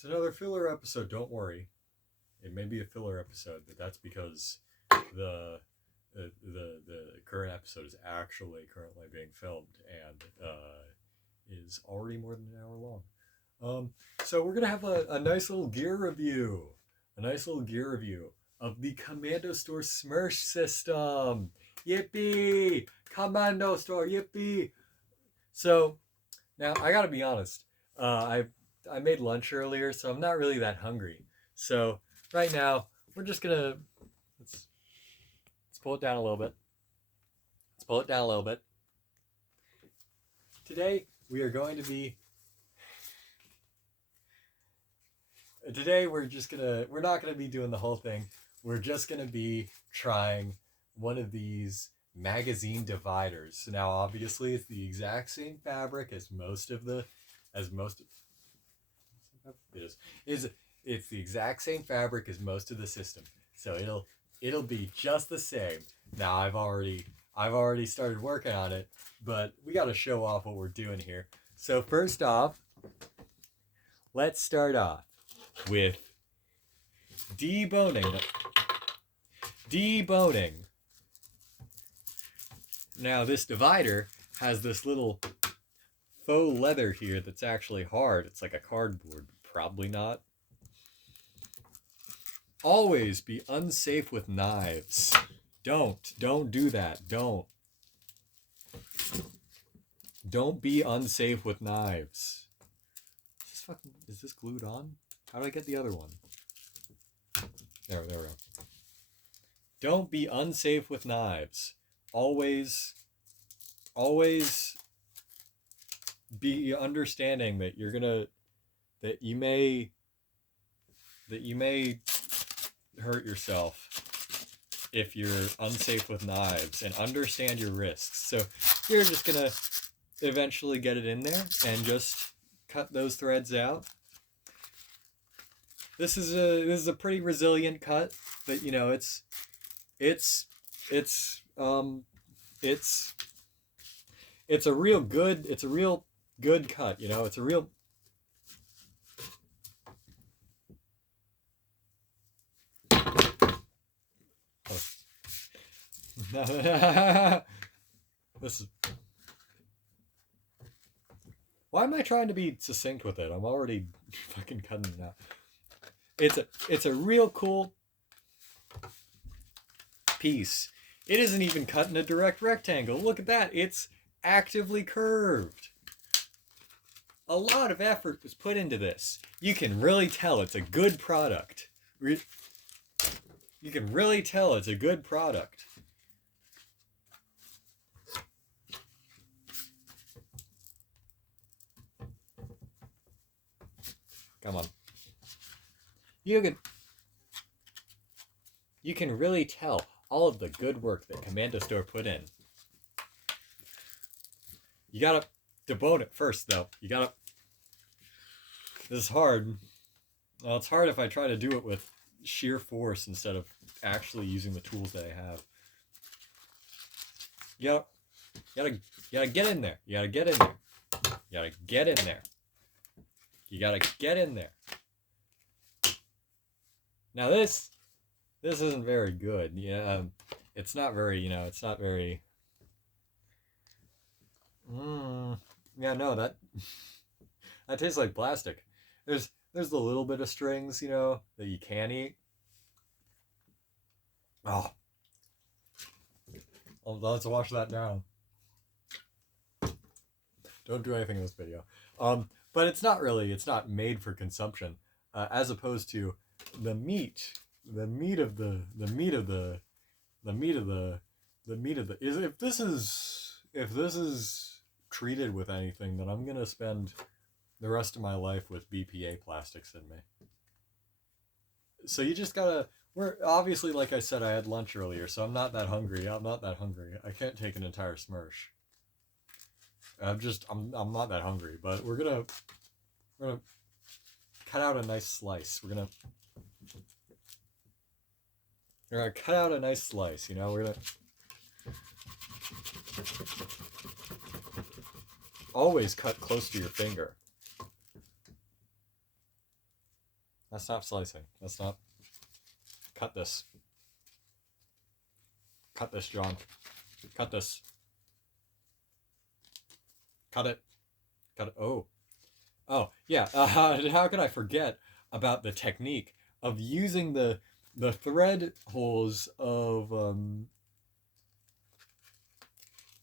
It's another filler episode. Don't worry, it may be a filler episode, but that's because the the current episode is actually currently being filmed and is already more than an hour long. So we're gonna have a nice little gear review, of the Kommandostore Smersh system. Yippee! Kommandostore, yippee! So now I gotta be honest. I made lunch earlier, so I'm not really that hungry. So right now we're just gonna let's pull it down a little bit. Today we are going to be. Today we're not gonna be doing the whole thing. We're just gonna be trying one of these magazine dividers. Now obviously it's the exact same fabric as it's the exact same fabric as most of the system. So it'll be just the same. Now I've already started working on it, but we got to show off what we're doing here. So first off, let's start off with deboning. Now this divider has this little faux leather here that's actually hard. It's like a cardboard. Probably not. Always be unsafe with knives. Don't do that. Don't be unsafe with knives. Is this glued on? How do I get the other one? There we go. Don't be unsafe with knives. Always be understanding that you may hurt yourself if you're unsafe with knives, and understand your risks. So you're just gonna eventually get it in there and just cut those threads out. This is a pretty resilient cut, but you know it's a real good cut. You know, it's a real. This is. Why am I trying to be succinct with it? I'm already fucking cutting it out. It's a real cool piece. It isn't even cut in a direct rectangle. Look at that. It's actively curved. A lot of effort was put into this. You can really tell it's a good product. You can really tell it's a good product. Come on. You can really tell all of the good work that Kommandostore put in. You gotta debone it first, though. This is hard. Well, it's hard if I try to do it with sheer force instead of actually using the tools that I have. You gotta get in there. You gotta get in there. Now this isn't very good. Yeah, it's not very. Yeah, no, that tastes like plastic. There's the little bit of strings, that you can eat. Oh, let's wash that down. Don't do anything in this video. But it's not made for consumption, as opposed to the meat of the if this is treated with anything, then I'm gonna spend the rest of my life with BPA plastics in me. So you just gotta. We're obviously, like I said, I had lunch earlier, so I'm not that hungry. I can't take an entire Smersh. I'm not that hungry, but we're gonna cut out a nice slice. We're gonna cut out a nice slice. We're gonna always cut close to your finger. That's not slicing. That's not... Cut this. Cut this, John. Cut this. Cut it. Cut it. Oh. Oh, yeah. How could I forget about the technique of using the thread holes of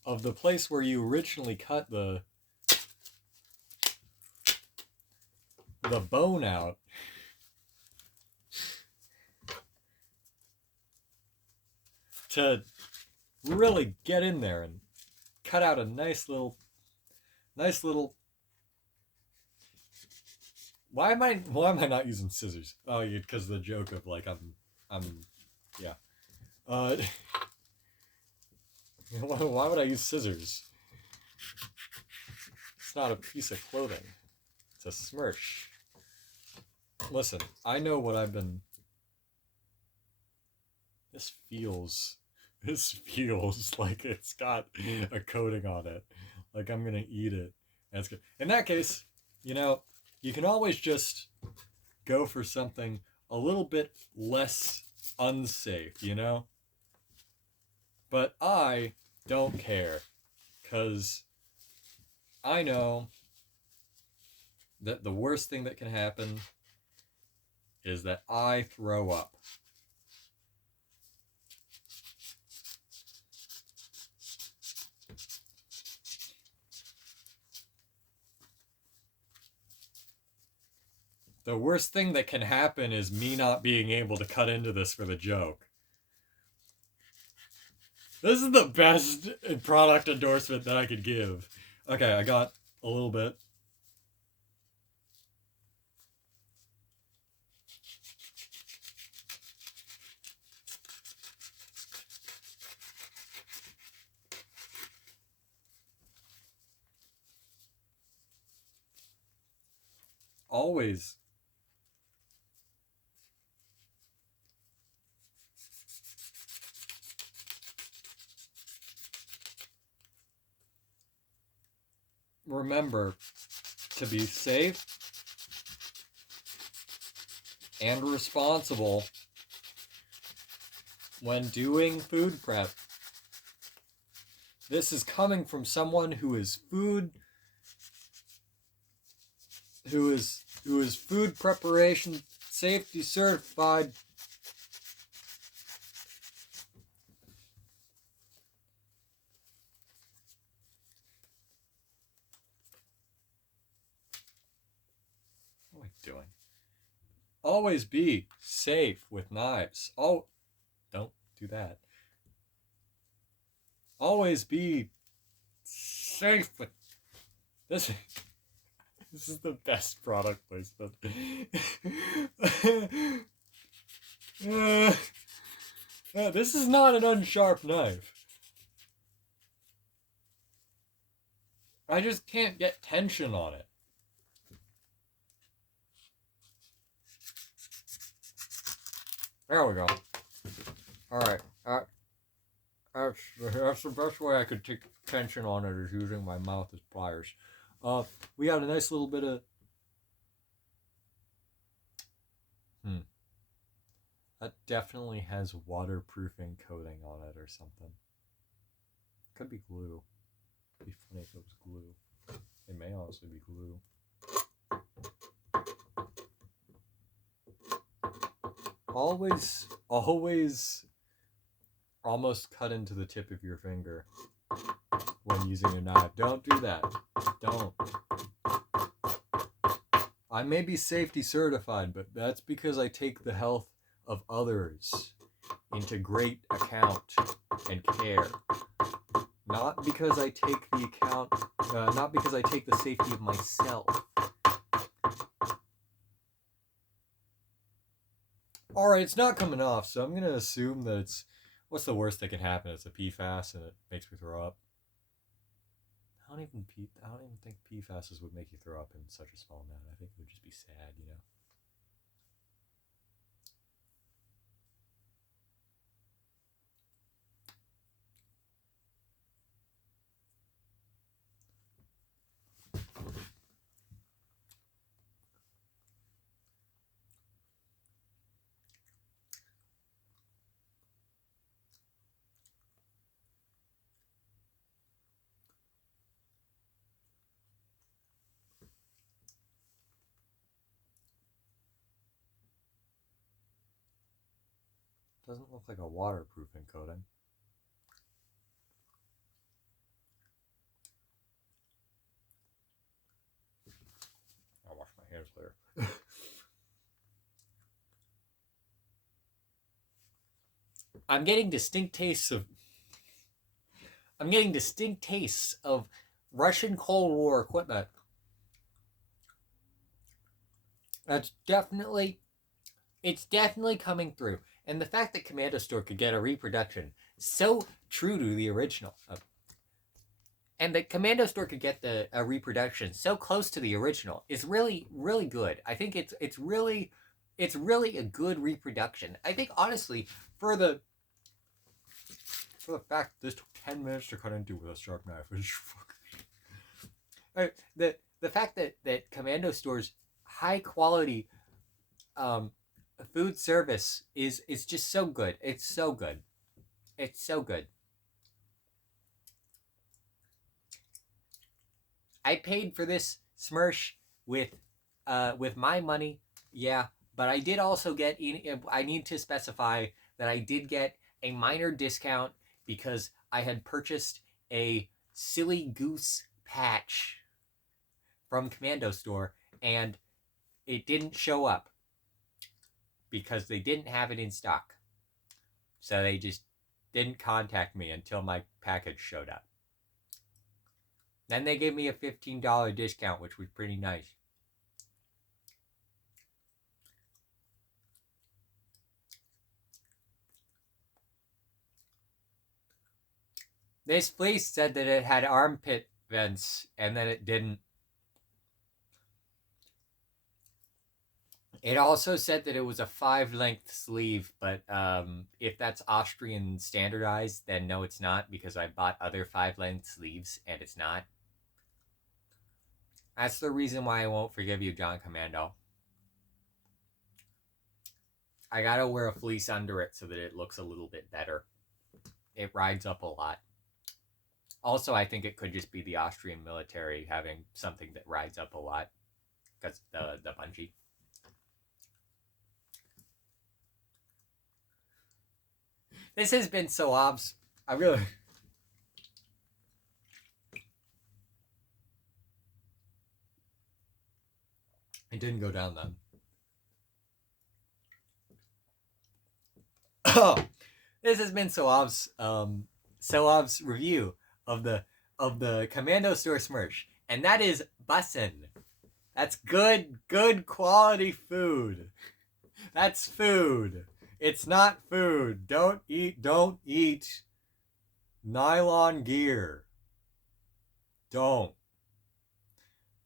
the place where you originally cut the bone out to really get in there and cut out a nice little why am I not using scissors? Oh, because of the joke of like I'm yeah. Why would I use scissors? It's not a piece of clothing. It's a Smersh. Listen, I know what I've been... This feels like it's got a coating on it. Like I'm gonna eat it. That's good. In that case, you know, you can always just go for something a little bit less unsafe, you know? But I don't care, because I know that the worst thing that can happen is that I throw up. The worst thing that can happen is me not being able to cut into this for the joke. This is the best product endorsement that I could give. Okay, I got a little bit. Always remember to be safe and responsible when doing food prep. This is coming from someone who is food preparation safety certified. What am I doing? Always be safe with knives. Oh, don't do that. Always be safe with this. This is the best product placement. This is not an unsharp knife. I just can't get tension on it. There we go. Alright. That's the best way I could take tension on it, is using my mouth as pliers. We got a nice little bit of... That definitely has waterproofing coating on it or something. Could be glue. It'd be funny if it was glue. It may honestly be glue. Always almost cut into the tip of your finger when using a knife. Don't do that. Don't. I may be safety certified, but that's because I take the health of others into great account and care. Not because I take the safety of myself. Alright, it's not coming off, so I'm going to assume that it's... What's the worst that can happen? It's a PFAS and it makes me throw up. I don't even think PFASs would make you throw up in such a small amount. I think it would just be sad, you know? Doesn't look like a waterproofing coating. I'll wash my hands later. I'm getting distinct tastes of Russian Cold War equipment. It's definitely coming through. And the fact that Kommandostore could get a reproduction so true to the original, and that Kommandostore could get a reproduction so close to the original is really, really good. I think it's really a good reproduction. I think honestly, for the fact this took 10 minutes to cut into with a sharp knife, the fact that Kommandostore's high quality food service is just so good. It's so good. It's so good. I paid for this Smersh with my money, yeah, but I did also get. I need to specify that I did get a minor discount because I had purchased a Silly Goose patch from Kommandostore and it didn't show up because they didn't have it in stock. So they just didn't contact me until my package showed up. Then they gave me a $15 discount, which was pretty nice. This place said that it had armpit vents, and then it didn't. It also said that it was a 5-length sleeve, but if that's Austrian standardized, then no, it's not, because I bought other 5-length sleeves, and it's not. That's the reason why I won't forgive you, John Commando. I gotta wear a fleece under it so that it looks a little bit better. It rides up a lot. Also, I think it could just be the Austrian military having something that rides up a lot, because the bungee. This has been so obs. I really... It didn't go down then. Oh, this has been Soav's review of the Kommandostore Smersh, and that is bussin'. That's good quality food. That's food. It's not food. Don't eat nylon gear. Don't.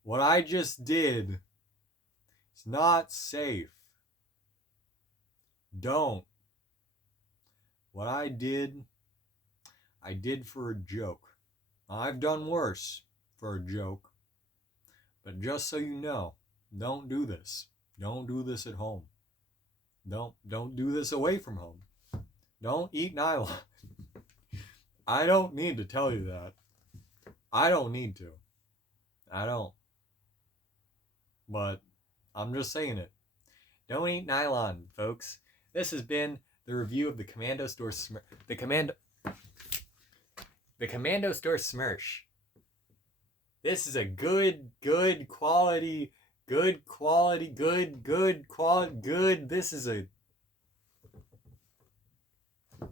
What I just did is not safe. Don't. What I did for a joke. I've done worse for a joke. But just so you know, don't do this. Don't do this at home. Don't do this away from home. Don't eat nylon. I don't need to tell you that. I don't need to. I don't. But I'm just saying it. Don't eat nylon, folks. This has been the review of the Kommandostore Kommandostore Smersh. This is a good quality. This is a... My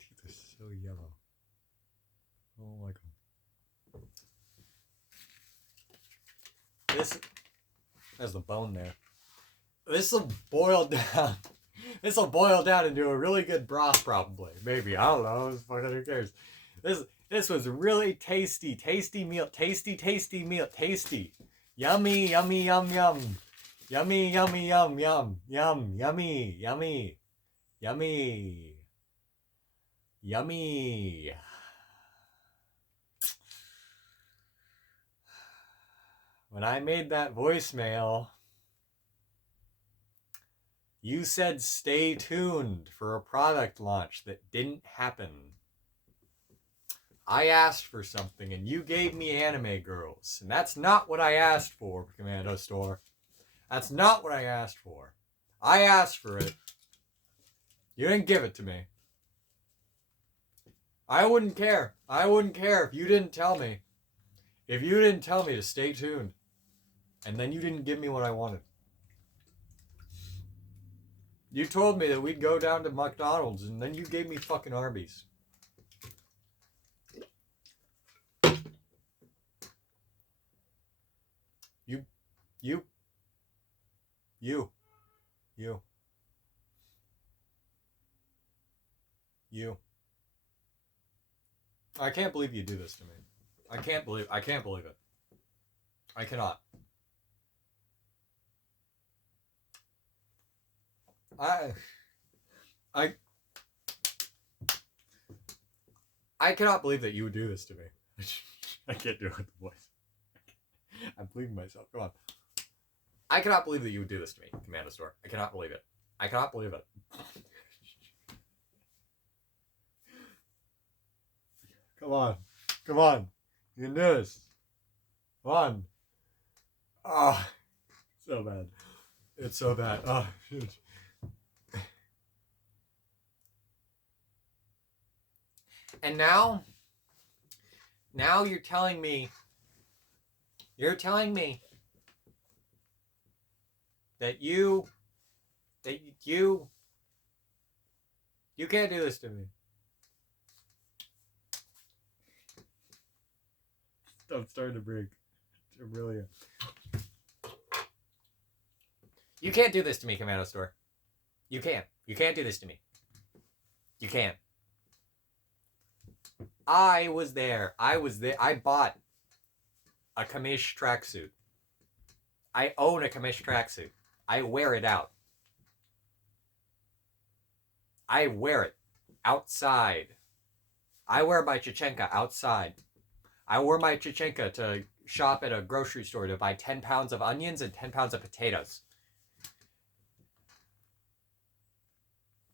teeth are so yellow. I don't like them. This has the bone there. This will boil down. This will boil down into a really good broth, probably. Maybe. I don't know. Who cares? This was really tasty meal. Tasty meal. Tasty. Yummy, yummy, yum, yum. Yummy, yummy, yum, yum. Yum, yummy, yummy. Yummy. Yummy. When I made that voicemail, you said stay tuned for a product launch that didn't happen. I asked for something and you gave me anime girls. And that's not what I asked for, Kommandostore. That's not what I asked for. I asked for it. You didn't give it to me. I wouldn't care. I wouldn't care if you didn't tell me. If you didn't tell me to stay tuned. And then you didn't give me what I wanted. You told me that we'd go down to McDonald's and then you gave me fucking Arby's. You. I can't believe you do this to me. I can't believe it. I cannot. I cannot believe that you would do this to me. I can't do it with the voice. I'm believing myself. Come on. I cannot believe that you would do this to me, Kommandostore. I cannot believe it. I cannot believe it. Come on. Come on. You can do this. Come on. Oh, so bad. It's so bad. Oh, shit. And now you're telling me that you can't do this to me. I'm starting to break. I really am. You can't do this to me, Kommandostore. You can't. You can't do this to me. You can't. I was there. I bought a Kamish tracksuit. I own a Kamish tracksuit. I wear it out. I wear it outside. I wear my Chechenka outside. I wore my Chechenka to shop at a grocery store to buy 10 pounds of onions and 10 pounds of potatoes.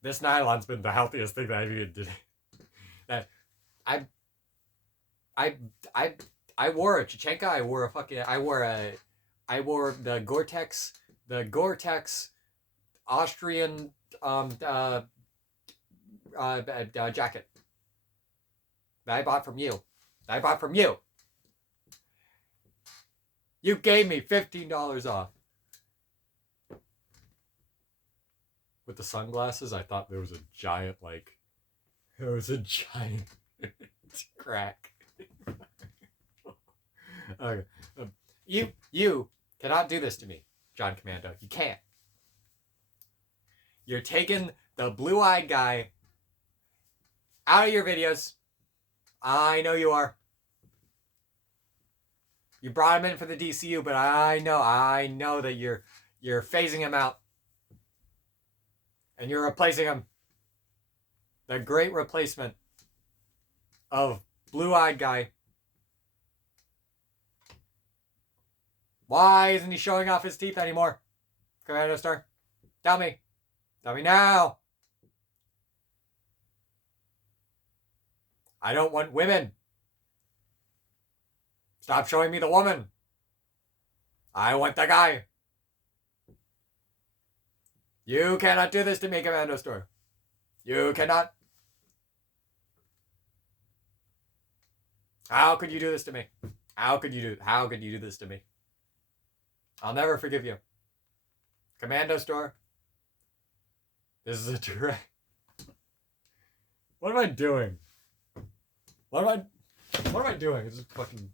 This nylon's been the healthiest thing that I've even did. That I wore a Chechenka. I wore the Gore-Tex Austrian jacket that I bought from you. You gave me $15 off. With the sunglasses, I thought there was a giant crack. Okay. You cannot do this to me, John Commando. You can't. You're taking the blue-eyed guy out of your videos. I know you are. You brought him in for the DCU, but I know that you're phasing him out. And you're replacing him. The great replacement of blue-eyed guy. Why isn't he showing off his teeth anymore? Kommandostore, tell me. Tell me now. I don't want women. Stop showing me the woman. I want the guy. You cannot do this to me, Kommandostore. You cannot. How could you do this to me? How could you do this to me? I'll never forgive you. Kommandostore. This is a direct. What am I doing? What am I doing? This is fucking